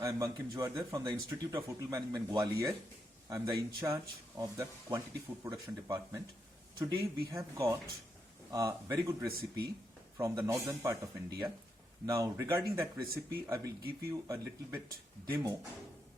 I'm Bankim Juardar from the Institute of Hotel Management, Gwalior. I'm the in charge of the Quantity Food Production Department. Today we have got a very good recipe from the northern part of India. Now regarding that recipe, I will give you a little bit demo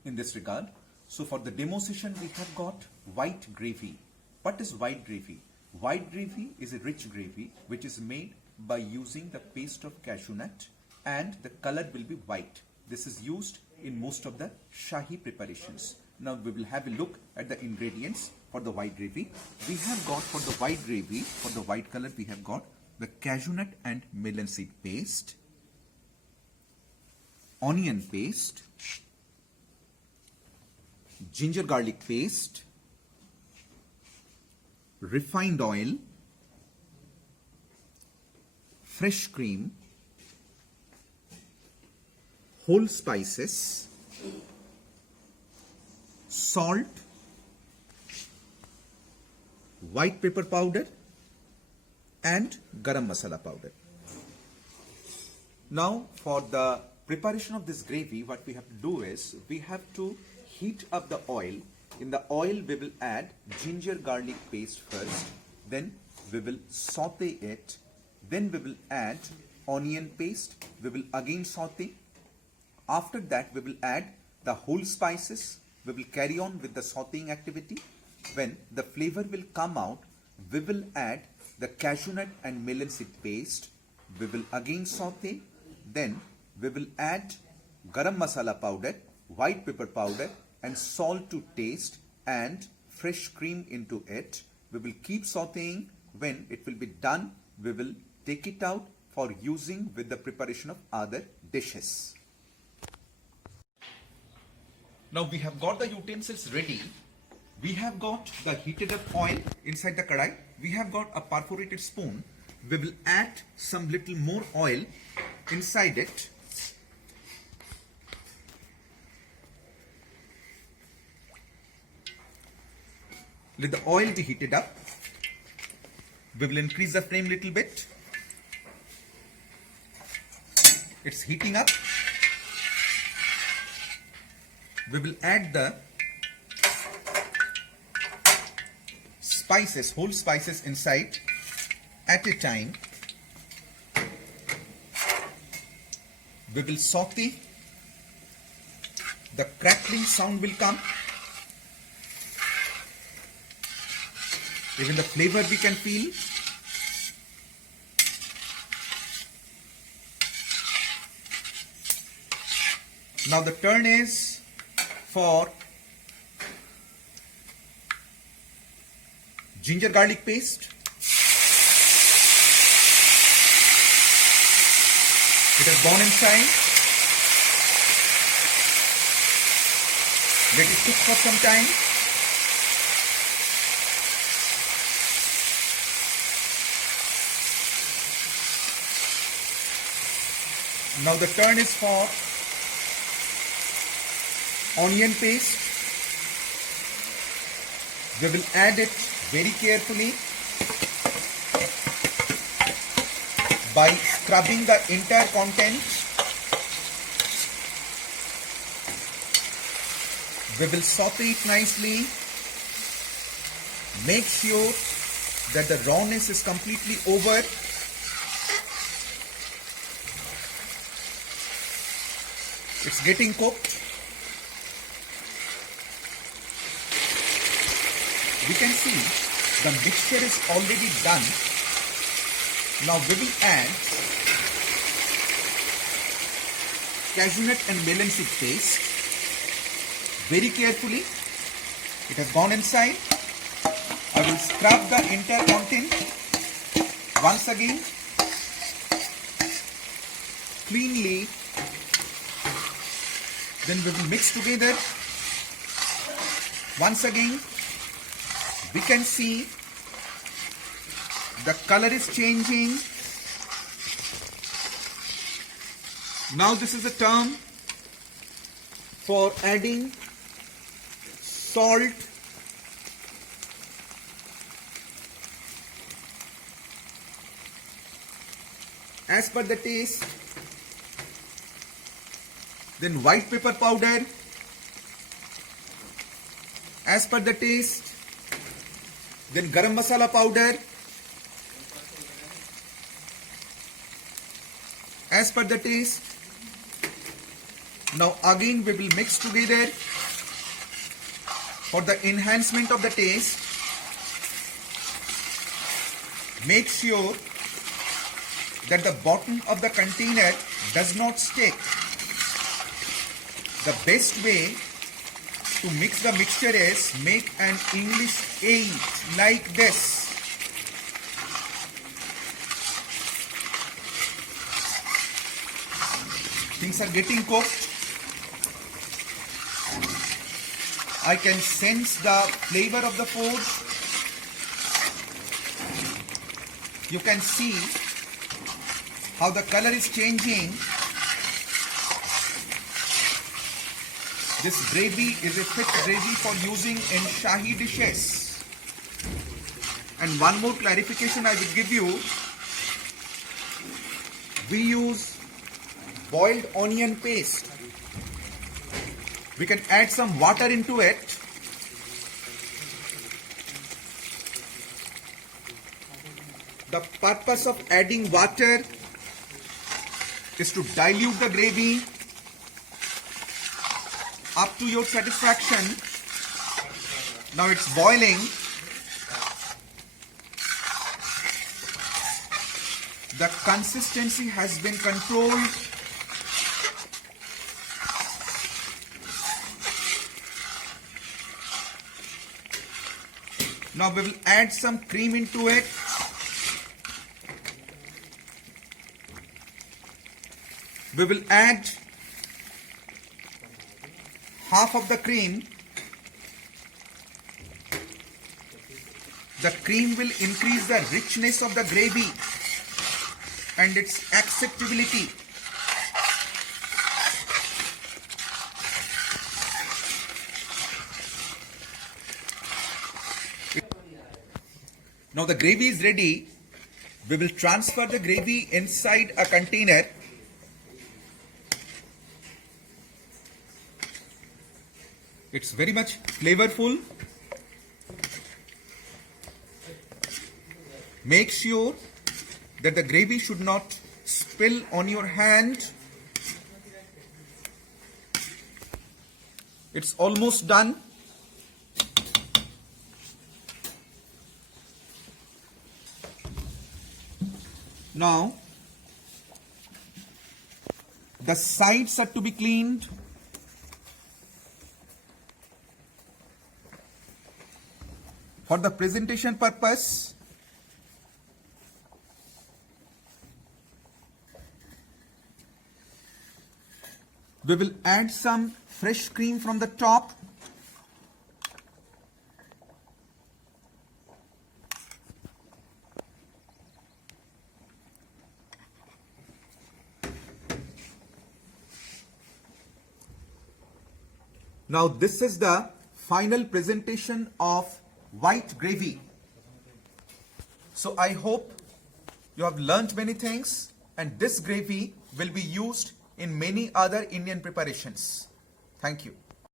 in this regard. So for the demo session, we have got white gravy. What is white gravy? White gravy is a rich gravy which is made by using the paste of cashew nut, and the color will be white. This is used in most of the Shahi preparations. Now we will have a look at the ingredients for the white gravy. We have got for the white gravy, for the white color, we have got the cashew nut and melon seed paste, onion paste, ginger garlic paste, refined oil, fresh cream, whole spices, salt, white pepper powder, and garam masala powder. Now for the preparation of this gravy, what we have to do is we have to heat up the oil. In the oil we will add ginger garlic paste first, then we will saute it, then we will add onion paste, we will again saute. After that we will add the whole spices. We will carry on with the sauteing activity. When the flavor will come out, we will add the cashew nut and melon seed paste. We will again saute. Then we will add garam masala powder, white pepper powder, and salt to taste, and fresh cream into it. We will keep sauteing. When it will be done, we will take it out for using with the preparation of other dishes. Now we have got the utensils ready. We have got the heated up oil inside the kadai. We have got a perforated spoon. We will add some little more oil inside it. Let the oil be heated up. We will increase the flame little bit. It's heating up. We will add the spices, whole spices inside at a time. We will saute. The crackling sound will come. Even the flavor we can feel. Now the turn is for ginger garlic paste. It has gone inside. Let it cook for some time. Now the turn is for onion paste. We will add it very carefully by scrubbing the entire content. We will saute it nicely. Make sure that the rawness is completely over. It's getting cooked. We can see the mixture is already done. Now we will add cashew nut and melon seed paste. Very carefully. It has gone inside. I will scrub the entire content once again. Cleanly. Then we will mix together. Once again, we can see the color is changing. Now this is the term for adding salt, as per the taste. then white pepper powder as per the taste, then garam masala powder as per the taste. Now again we will mix together for the enhancement of the taste. Make sure that the bottom of the container does not stick. The best way to mix the mixture is make an English 8 like this. Things are getting cooked. I can sense the flavor of the food. You can see how the color is changing. This gravy is a fit gravy for using in Shahi dishes. And one more clarification I will give you. We use boiled onion paste. We can add some water into it. The purpose of adding water is to dilute the gravy up to your satisfaction. Now it's boiling. The consistency has been controlled. Now we will add some cream into it. We will add half of the cream. The cream will increase the richness of the gravy and its acceptability. Now the gravy is ready. We will transfer the gravy inside a container. It's very much flavorful. Make sure that the gravy should not spill on your hand. It's almost done. Now, the sides are to be cleaned. For the presentation purpose, we will add some fresh cream from the top. Now this is the final presentation of white gravy. So I hope you have learnt many things, and this gravy will be used in many other Indian preparations. Thank you.